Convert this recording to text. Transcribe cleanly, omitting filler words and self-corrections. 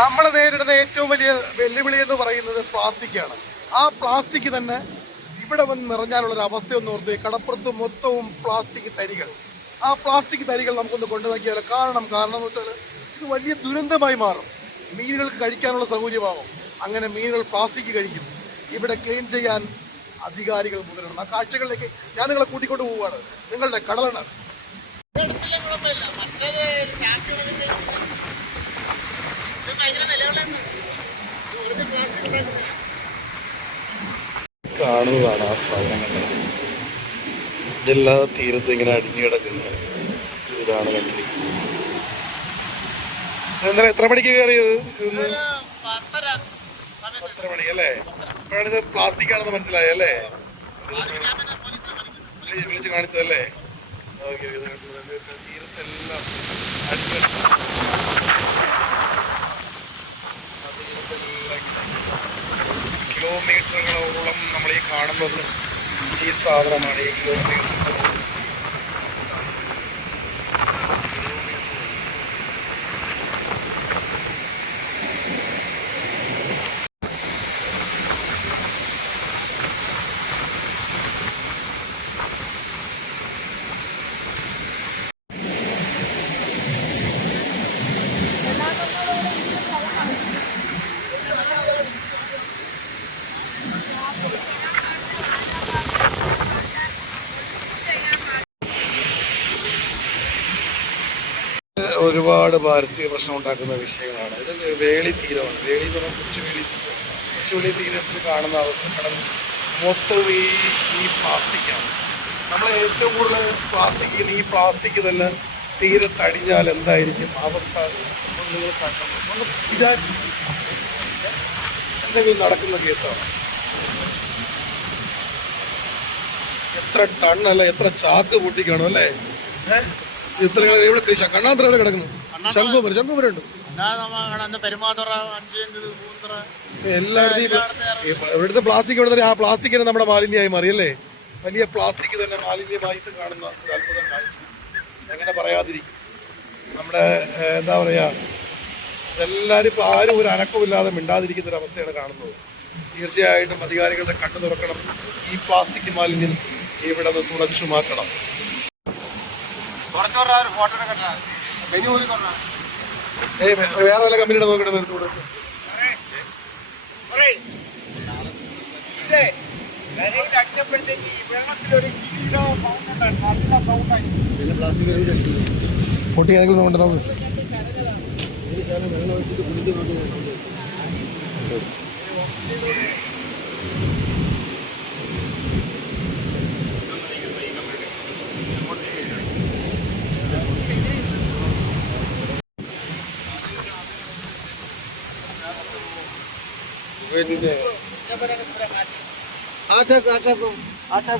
നമ്മൾ നേരിടുന്ന ഏറ്റവും വലിയ വെല്ലുവിളി എന്ന് പറയുന്നത് പ്ലാസ്റ്റിക്കാണ്. ആ പ്ലാസ്റ്റിക് തന്നെ ഇവിടെ വന്ന് നിറഞ്ഞാലുള്ളൊരു അവസ്ഥയൊന്നും ഓർത്ത് കടപ്പുറത്ത് മൊത്തവും പ്ലാസ്റ്റിക് തരികൾ. ആ പ്ലാസ്റ്റിക് തരികൾ നമുക്കൊന്ന് കൊണ്ടു നോക്കിയാൽ കാരണം എന്ന് വെച്ചാൽ ഇത് വലിയ ദുരന്തമായി മാറും. മീനുകൾക്ക് കഴിക്കാനുള്ള സൗകര്യമാകും. അങ്ങനെ മീനുകൾ പ്ലാസ്റ്റിക് കഴിക്കും. ഇവിടെ ക്ലീൻ ചെയ്യാൻ അധികാരികൾ മുതലാണ്. ആ കാഴ്ചകളിലേക്ക് ഞാൻ നിങ്ങളെ കൂട്ടിക്കൊണ്ട് പോവുകയാണ്. നിങ്ങളുടെ കടലാണ്. കാണുന്നതാണ് ആ സാധനങ്ങൾ. ഇതെല്ലാ തീരത്ത് ഇങ്ങനെ അടിഞ്ഞു കിടക്കുന്നത്. ഇതാണ് കണ്ടിരിക്കുന്നത്. എന്താ എത്ര മണിക്ക് കയറിയത്? 10 മണി അല്ലേ? അപ്പോഴാണിത് പ്ലാസ്റ്റിക് ആണെന്ന് മനസ്സിലായല്ലേ? വിളിച്ച് കാണിച്ചതല്ലേ? തീരത്തെല്ലാം കിലോമീറ്ററുകളോളം നമ്മൾ ഈ കാണുന്നത് ഈ സാധനമാണ്. ഈ കിലോമീറ്റർ ഒരുപാട് പാരിസ്ഥിതിക പ്രശ്നം ഉണ്ടാക്കുന്ന വിഷയങ്ങളാണ്. ഇത് വേളി തീരമാണ്. വേളി എന്ന് പറഞ്ഞാൽ കൊച്ചുവേളി തീരത്തിൽ കാണുന്ന അവസ്ഥ കടൽ മൊത്തം ഈ പ്ലാസ്റ്റിക്കാണ്. നമ്മൾ ഏറ്റവും കൂടുതൽ ഈ പ്ലാസ്റ്റിക് തന്നെ തീരത്തടിഞ്ഞാൽ എന്തായിരിക്കും അവസ്ഥ നിങ്ങൾ കണ്ടു ഒന്ന് വിചാരിച്ചു. എന്തെങ്കിലും നടക്കുന്ന കേസാണ്. എത്ര ടണ്ണല്ല, എത്ര ചാക്ക് പൊട്ടിക്കാണോ അല്ലേ? ഇത്ര ഇവിടെ കണ്ണാത്ര വരെ കിടക്കുന്നു. ശംഖുമരം ഉണ്ട് എല്ലായിടത്തും. ഇവിടുത്തെ പ്ലാസ്റ്റിക് ആ പ്ലാസ്റ്റിക് തന്നെ നമ്മുടെ മാലിന്യമായി മാറിയല്ലേ? വലിയ പ്ലാസ്റ്റിക് തന്നെ മാലിന്യമായിട്ട് കാണുന്ന ഒരു അത്ഭുതം കാഴ്ച. എങ്ങനെ പറയാതിരിക്കും? നമ്മുടെ എന്താ പറയാ, എല്ലാവരും ഇപ്പം ആരും ഒരു അനക്കമില്ലാതെ മിണ്ടാതിരിക്കുന്ന ഒരു അവസ്ഥയാണ് കാണുന്നത്. തീർച്ചയായിട്ടും അധികാരികളുടെ കണ്ണു തുറക്കണം. ഈ പ്ലാസ്റ്റിക് മാലിന്യം ഇവിടെ നിന്ന് തുടച്ചു മാറ്റണം. വേറെ വല്ല കമ്പനിയുടെ നോക്കട്ടെ നിർത്തുകൂടെ? പൊട്ടിയെങ്കിലും നോക്കണ്ടാവും. अच्छा